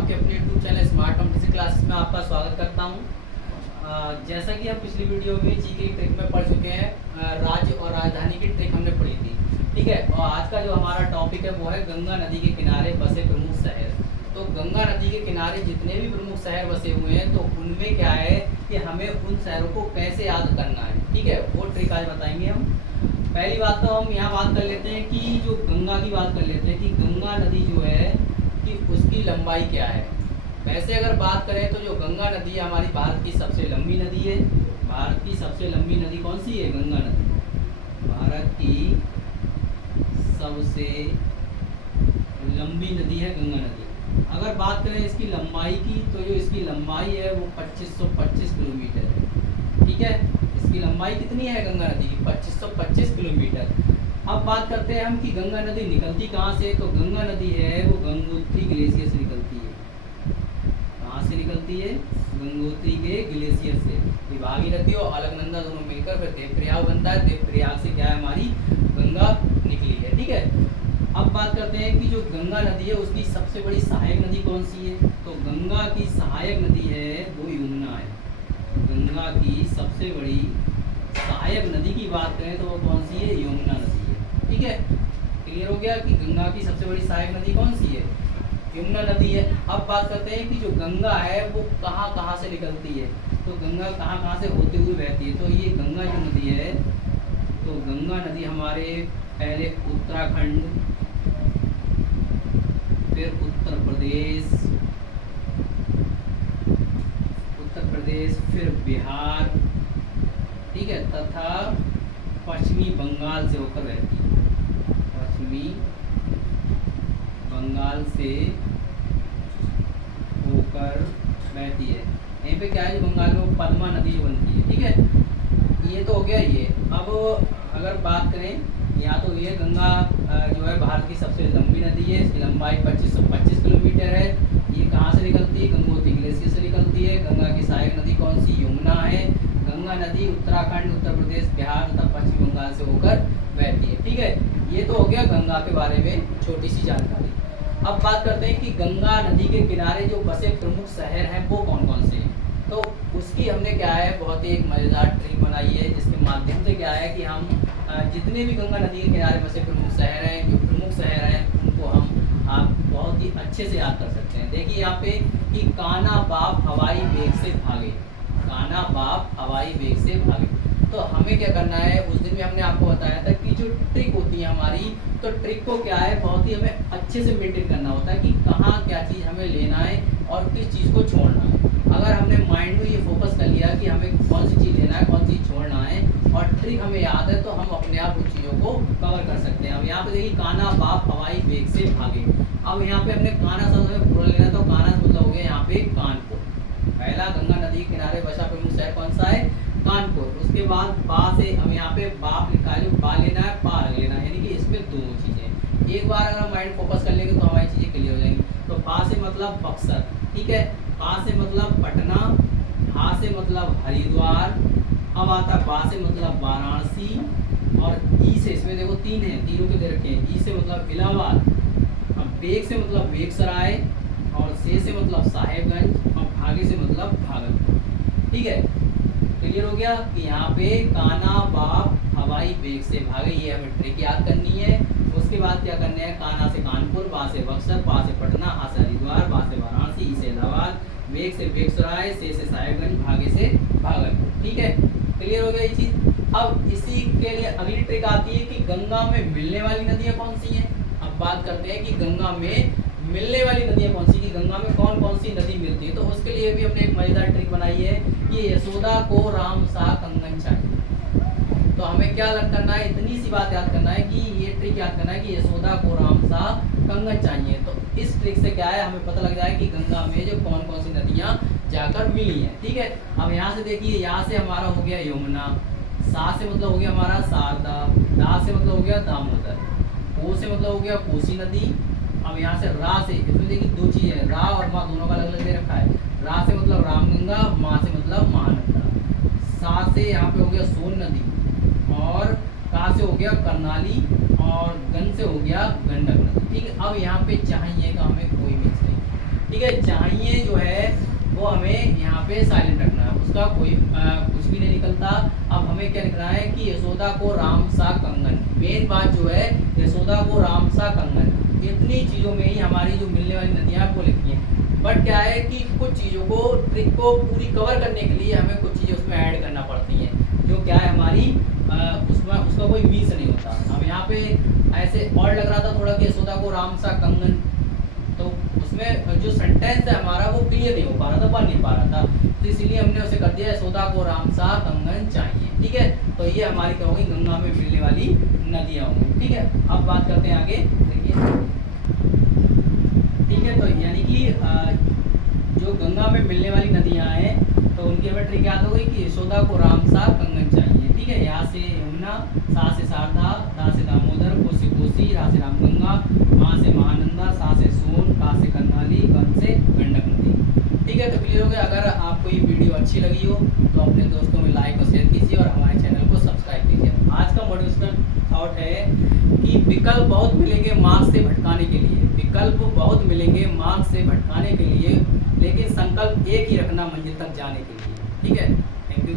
आपके अपने YouTube channel smart competition classes में आपका स्वागत करता हूं। जैसा कि हम पिछली वीडियो में जीके की ट्रिक में पढ़ चुके हैं, राज्य और राजधानी की ट्रिक हमने पढ़ी थी। ठीक है, और आज का जो हमारा टॉपिक है वो है गंगा नदी के किनारे बसे प्रमुख शहर। तो गंगा नदी के किनारे जितने भी प्रमुख शहर बसे हुए हैं तो उनमें क्या है कि हमें उन शहरों को कैसे याद करना है। ठीक है, वो ट्रिक आज बताएंगे हम। पहली बात तो हम यहाँ बात कर लेते हैं कि जो गंगा की बात कर लेते हैं कि गंगा नदी जो है कि उसकी लंबाई क्या है। वैसे अगर बात करें तो जो गंगा नदी है हमारी भारत की सबसे लंबी नदी है। भारत की सबसे लंबी नदी कौन सी है? गंगा नदी भारत की सबसे लंबी नदी है गंगा नदी। अगर बात करें इसकी लंबाई की तो जो इसकी लंबाई है वो 2525 किलोमीटर है। ठीक है, इसकी लंबाई कितनी है गंगा नदी की? 2525 किलोमीटर। अब बात करते हैं हम कि गंगा नदी निकलती कहाँ से। तो गंगा नदी है वो गंगोत्री ग्लेशियर से निकलती है। कहाँ से निकलती है? गंगोत्री के ग्लेशियर से। विभागीय नदी और अलकनंदा दोनों मिलकर फिर देवप्रयाग बनता है। देवप्रयाग से क्या है हमारी गंगा निकली है। ठीक है, अब बात करते हैं कि जो गंगा नदी है उसकी सबसे बड़ी सहायक नदी कौन सी है। तो गंगा की सहायक नदी है वो यमुना है। गंगा की सबसे बड़ी सहायक नदी की बात करें तो वो कौन सी है? यमुना नदी है। ठीक है, क्लियर हो गया कि गंगा की सबसे बड़ी सहायक नदी कौन सी है? यमुना नदी है। अब बात करते हैं कि जो गंगा है वो कहाँ कहाँ से निकलती है। तो गंगा कहाँ कहाँ से होते हुए बहती है। तो ये गंगा जो नदी है तो गंगा नदी हमारे पहले उत्तराखंड, फिर उत्तर प्रदेश, फिर बिहार, ठीक है, तथा पश्चिमी बंगाल से होकर बहती है। पश्चिमी बंगाल से होकर बहती है। यहीं पे क्या है जो बंगाल में पद्मा नदी जो बनती है। ठीक है, ये तो हो गया ये। अब अगर बात करें यहाँ तो ये गंगा जो है भारत की सबसे लंबी नदी है। इसकी लंबाई 2525 किलोमीटर है। ये कहाँ से निकलती है? गंगोत्री ग्लेशियर से निकलती है। गंगा की सहायक नदी कौन सी? यमुना है। गंगा नदी उत्तराखंड, उत्तर प्रदेश, बिहार तथा पश्चिम बंगाल से होकर बहती है। ठीक है, ये तो हो गया गंगा के बारे में छोटी सी जानकारी। अब बात करते हैं कि गंगा नदी के किनारे जो बसे प्रमुख शहर हैं वो कौन कौन से हैं। तो उसकी हमने क्या है बहुत ही एक मज़ेदार ट्रिक बनाई है जिसके माध्यम से क्या है कि हम जितने भी गंगा नदी के किनारे बसे प्रमुख शहर हैं, जो प्रमुख शहर हैं उनको हम आप बहुत ही अच्छे से याद कर सकते हैं। देखिए यहाँ पे कि कान्हा बाप हवाई वेग से भागे। कान्हा बाप हवाई वेग से भागे। तो हमें क्या करना है, उस दिन में हमने आपको बताया था कि जो ट्रिक होती है हमारी, तो ट्रिक को क्या है बहुत ही हमें अच्छे से मेंटेन करना होता है कि कहाँ क्या चीज़ हमें लेना है और किस चीज़ को छोड़ना है। अगर हमने माइंड में ये फोकस कर लिया कि हमें कौन सी चीज़ लेना है, कौन सी छोड़ना है और ट्रिक हमें याद है तो हम अपने आप उन चीज़ों को कवर कर सकते हैं। अब यहाँ पे देखिए कान्हा बाप हवाई वेग से भागे। अब यहाँ पे हमने कान्हा शब्द हमें पूरा लेना, तो कान्हा मतलब हो गया यहाँ पे कानपुर। पहला गंगा नदी के किनारे बसा प्रमुख शहर कौन सा है? कानपुर। उसके बाद बा से हम यहाँ पे बाप लिखा है, जो बा लेना है पा लेना है, यानी कि इसमें दो चीज़ें। एक बार अगर हम माइंड फोकस कर लेंगे तो हमारी चीज़ें क्लियर हो जाएंगी। तो बा से मतलब बक्सर, ठीक है, पा से मतलब पटना, हा से मतलब हरिद्वार, अब आता है बा से मतलब वाराणसी, और ई से, इसमें देखो तीन है, तीनों के दे रखे हैं। ई से मतलब इलाहाबाद, अब बेग से मतलब बेगसराय, और से मतलब साहेबगंज, और भागे से मतलब भागलपुर। ठीक है, क्लियर हो गया कि यहाँ पे कान्हा बाप हवाई वेग से भागे, ये हमें ट्रिक याद करनी है। उसके बाद क्या करना है, कान्हा से कानपुर, बा से बक्सर, पा से पटना, हा से हरिद्वार, बा से वाराणसी, ई से इलाहाबाद, वेग से बेगसराय, से साहेबगंज, भागे से भागलपुर। ठीक है, क्लियर हो गया ये चीज। अब इसी के लिए अगली ट्रिक आती है कि गंगा में मिलने वाली नदियां कौन सी हैं। अब बात करते हैं कि गंगा में मिलने वाली नदियां कौन सी, कि गंगा में कौन कौन सी नदी मिलती है। तो उसके लिए भी हमने एक मजेदार ट्रिक बनाई है कि यशोदा को राम सा कंगन चाहिए। तो हमें क्या करना है, इतनी सी बात याद करना है कि ये ट्रिक याद करना है कि यशोदा को राम सा कंगन चाहिए। तो इस ट्रिक से क्या है हमें पता लग जाए कि गंगा में जो कौन कौन सी नदियां जाकर मिली हैं। ठीक है, अब यहाँ से देखिए, यहाँ से हमारा हो गया यमुना, सा से मतलब हो गया हमारा शारदा, दा से मतलब हो गया दामोदर, को से मतलब हो गया कोसी नदी। अब यहाँ से रा से, इसमें देखिए दो चीज़ है, रा और माँ दोनों का अलग अलग दे रखा है। रा से मतलब रामगंगा, माँ से मतलब महानंदा, सा से यहाँ पे हो गया सोन नदी, और का से हो गया करनाली, और गन से हो गया गंडक नदी। ठीक है, अब यहाँ पे चाहिए का हमें कोई मिक्स नहीं। ठीक ठीक है। चाहिए जो है वो हमें यहाँ पे साइलेंट रखना है, उसका कोई कुछ भी नहीं निकलता। अब हमें क्या लिखना है कि यशोदा को राम सा कंगन। मेन बात जो है यशोदा को राम सा कंगन, इतनी चीज़ों में ही हमारी जो मिलने वाली नदियाँ आपको लिखी हैं। बट क्या है कि कुछ चीज़ों को ट्रिक को पूरी कवर करने के लिए हमें कुछ चीज़ें उसमें ऐड करना पड़ती हैं, जो क्या है हमारी उसमें उसका कोई मीन्स नहीं होता। अब यहाँ पे ऐसे और लग रहा था थोड़ा कि यशोदा को राम सा कंगन, तो उसमें जो सेंटेंस है हमारा वो क्लियर नहीं हो पा रहा था, बन नहीं पा रहा था, तो इसीलिए हमने उसे कर दिया यशोदा को राम सा कंगन चाहिए। ठीक है, तो ये हमारी क्या होगी, गंगा में मिलने वाली नदियाँ होंगी। ठीक है, अब बात करते हैं आगे। देखिए, ठीक है, तो यानी कि जो गंगा में मिलने वाली नदियाँ हैं तो उनकी हमें ट्रिक याद हो गई कि यशोदा को राम सा कंगन चाहिए। ठीक है, यहाँ से यमुना, सा से शारदा, दा से दामोदर, को से कोसी, रा से रामगंगा, माँ से महानंदा, सा से सोन, का से कर्नाली, गम से गंडक नदी। ठीक है, तो क्लियर हो गया। अगर आपको ये वीडियो अच्छी लगी हो तो अपने दोस्तों में लाइक और शेयर कीजिए और हमारे चैनल को सब्सक्राइब कीजिए। आज का मोटिवेशनल थॉट है कि विकल्प बहुत मिलेंगे मार्क्स से भटकाने के लिए, विकल्प बहुत मिलेंगे मार्क्स से भटकाने के लिए, लेकिन संकल्प एक ही रखना मंजिल तक जाने के लिए। ठीक है, थैंक यू।